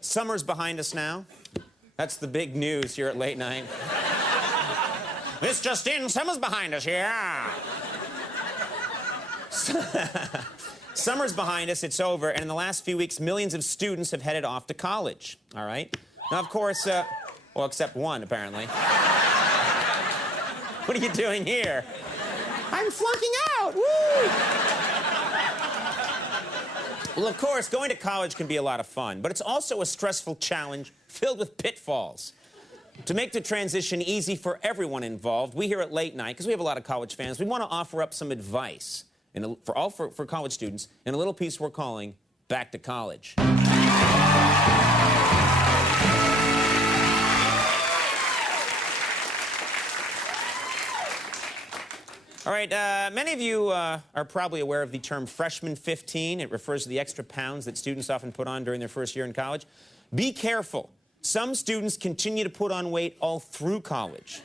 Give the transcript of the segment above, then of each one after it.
Summer's behind us now. That's the big news here at Late Night. This just in, summer's behind us, yeah. Summer's behind us, it's over, and in the last few weeks, millions of students have headed off to college, all right? Now, of course, well, except one, apparently. What are you doing here? I'm flunking out, woo! Well, of course, going to college can be a lot of fun, but it's also a stressful challenge filled with pitfalls. To make the transition easy for everyone involved, we here at Late Night, because we have a lot of college fans, we want to offer up some advice for college students in a little piece we're calling Back to College. All right, many of you are probably aware of the term freshman 15. It refers to the extra pounds that students often put on during their first year in college. Be careful. Some students continue to put on weight all through college.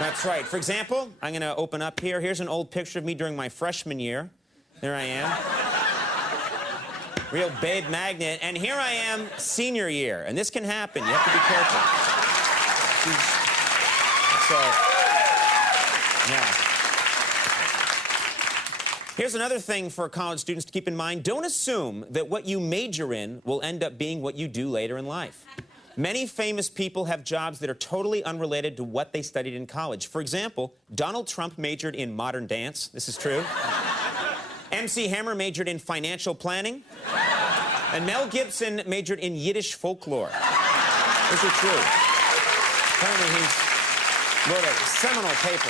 That's right. For example, I'm going to open up here. Here's an old picture of me during my freshman year. There I am. Real babe magnet. And here I am senior year. And this can happen. You have to be careful. So, yeah. Here's another thing for college students to keep in mind. Don't assume that what you major in will end up being what you do later in life. Many famous people have jobs that are totally unrelated to what they studied in college. For example, Donald Trump majored in modern dance. This is true. MC Hammer majored in financial planning. And Mel Gibson majored in Yiddish folklore. This is true. Apparently he wrote a seminal paper.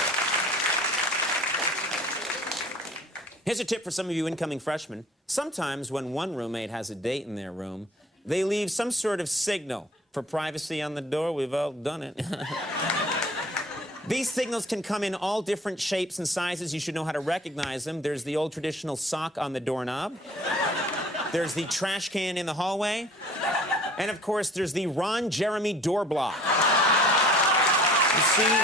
Here's a tip for some of you incoming freshmen. Sometimes when one roommate has a date in their room, they leave some sort of signal for privacy on the door. We've all done it. These signals can come in all different shapes and sizes. You should know how to recognize them. There's the old traditional sock on the doorknob. There's the trash can in the hallway. And, of course, there's the Ron Jeremy door block. You see?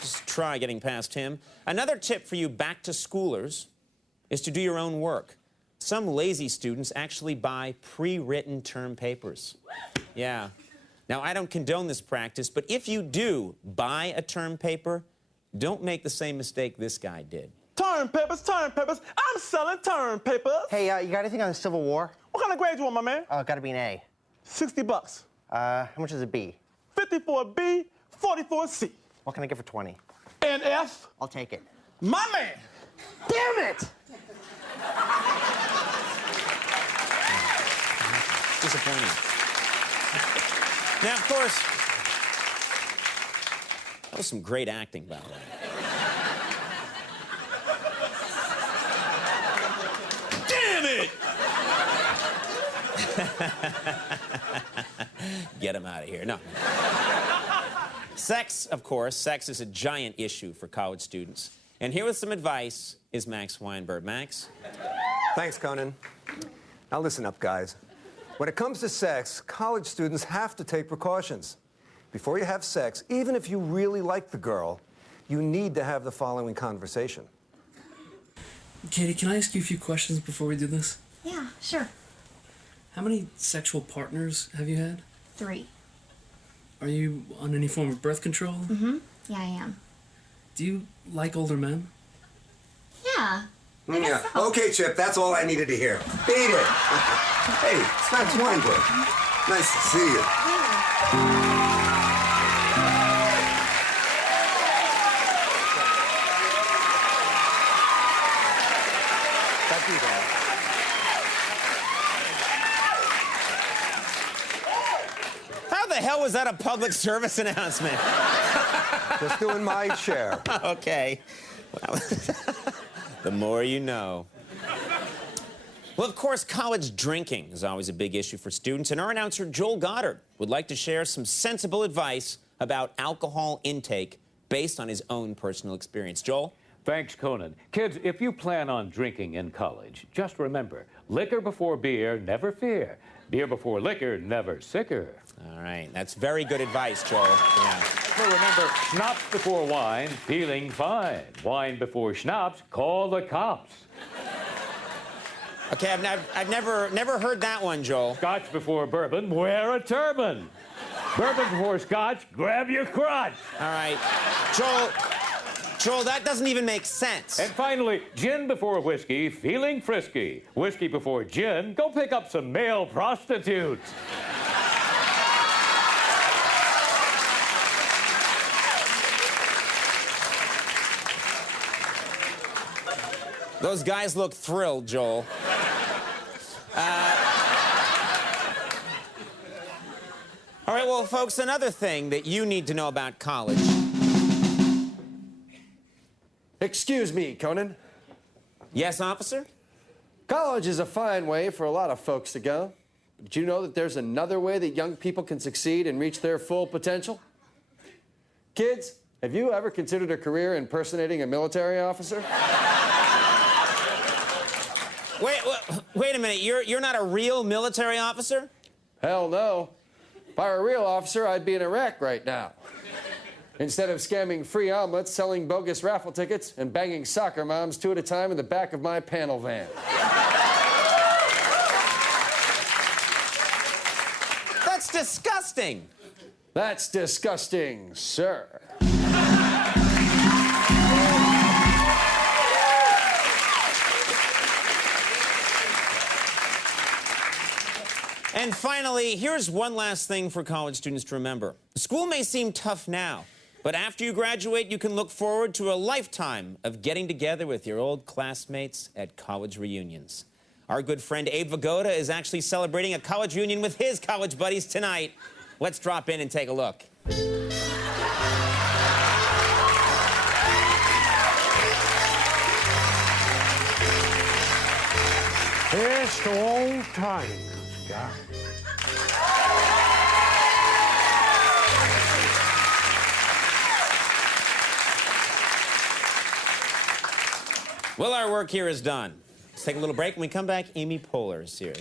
Just try getting past him. Another tip for you back-to-schoolers is to do your own work. Some lazy students actually buy pre-written term papers. Yeah. Now, I don't condone this practice, but if you do buy a term paper, don't make the same mistake this guy did. Term papers, I'm selling term papers. Hey, you got anything on the Civil War? What kind of grade you want, my man? Oh, gotta be an A. $60. How much is a B? 50 for a B, 40 for a C. What can I get for 20? An F. I'll take it. My man. Damn it! Disappointing. Now, of course, that was some great acting, by the way. Damn it! Get him out of here. No. Sex, of course, sex is a giant issue for college students. And here with some advice is Max Weinberg. Max? Thanks, Conan. Now listen up, guys. When it comes to sex, college students have to take precautions. Before you have sex, even if you really like the girl, you need to have the following conversation. Katie, can I ask you a few questions before we do this? Yeah, sure. How many sexual partners have you had? 3. Are you on any form of birth control? Mm-hmm. Yeah, I am. Do you like older men? Yeah. I guess so. Okay, Chip, that's all I needed to hear. Beat it. Hey, it's Max Weinberg. Nice to see you. Thank you, Dan. How the hell was that a public service announcement? Just doing my share. Okay. Well, the more you know. Well, of course, college drinking is always a big issue for students, and our announcer, Joel Goddard, would like to share some sensible advice about alcohol intake based on his own personal experience. Joel? Thanks, Conan. Kids, if you plan on drinking in college, just remember, liquor before beer, never fear. Beer before liquor, never sicker. All right, that's very good advice, Joel. Yeah. So remember, schnapps before wine, feeling fine. Wine before schnapps, call the cops. Okay, I've never heard that one, Joel. Scotch before bourbon, wear a turban. Bourbon before scotch, grab your crotch. All right. Joel, that doesn't even make sense. And finally, gin before whiskey, feeling frisky. Whiskey before gin, go pick up some male prostitutes. Those guys look thrilled, Joel. All right, well, folks, another thing that you need to know about college. Excuse me, Conan. Yes, officer? College is a fine way for a lot of folks to go. Did you know that there's another way that young people can succeed and reach their full potential? Kids, have you ever considered a career impersonating a military officer? Wait a minute. You're not a real military officer? Hell no. If I were a real officer, I'd be in Iraq right now. Instead of scamming free omelets, selling bogus raffle tickets, and banging soccer moms 2 at a time in the back of my panel van. That's disgusting. That's disgusting, sir. And finally, here's one last thing for college students to remember. School may seem tough now, but after you graduate, you can look forward to a lifetime of getting together with your old classmates at college reunions. Our good friend Abe Vigoda is actually celebrating a college reunion with his college buddies tonight. Let's drop in and take a look. It's a long time, Scott. Well, our work here is done. Let's take a little break. When we come back, Amy Poehler is here.